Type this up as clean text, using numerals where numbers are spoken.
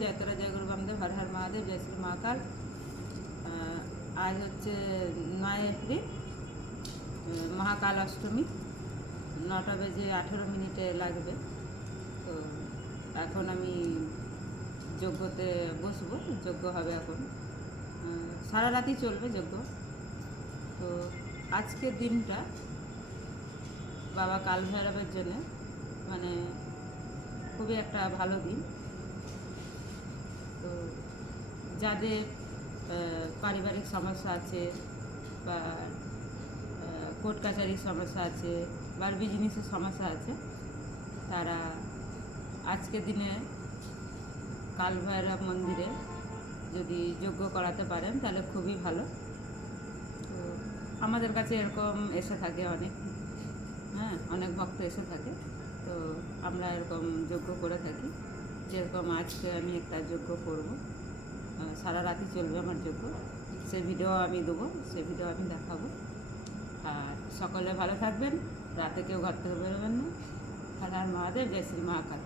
জয় তারা জয় গুরু বামদেব, হর হর মহাদেব, জয় শ্রী মহাকাল। আজ হচ্ছে 9 এপ্রিল, মহাকাল অষ্টমী। 9টা বেজে 18 মিনিটে লাগবে। তো এখন আমি যজ্ঞতে বসবো, যজ্ঞ হবে এখন, সারা রাতই চলবে যজ্ঞ। তো আজকের দিনটা বাবা কাল ভৈরবের জন্য মানে খুবই একটা ভালো দিন। তো যাদের পারিবারিক সমস্যা আছে বা কোর্ট কাছারির সমস্যা আছে বা বিজনেসের সমস্যা আছে, তারা আজকের দিনে কাল ভৈরব মন্দিরে যদি যজ্ঞ করাতে পারেন তাহলে খুবই ভালো। তো আমাদের কাছে এরকম এসে থাকে অনেক ভক্ত এসে থাকে। তো আমরা এরকম যজ্ঞ করে থাকি। যেরকম আজকে আমি একটা যজ্ঞ করব, সারা রাতই চলবে আমার যজ্ঞ। সে ভিডিও আমি দেবো, সে ভিডিও আমি দেখাবো। আর সকলে ভালো থাকবেন, রাতে কেউ ঘর থেকে বেরোবেন না। হর হর মহাদেব, জয় শ্রী মহাকাল।